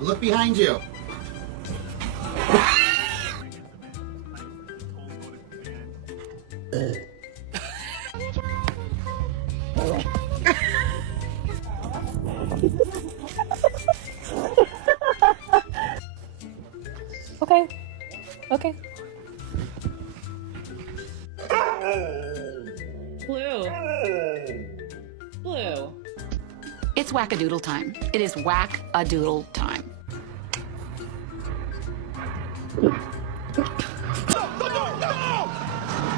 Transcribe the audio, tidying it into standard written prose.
Look behind you. Okay. Okay. Blue. Blue. It's whack-a-doodle time. It is whack-a-doodle time.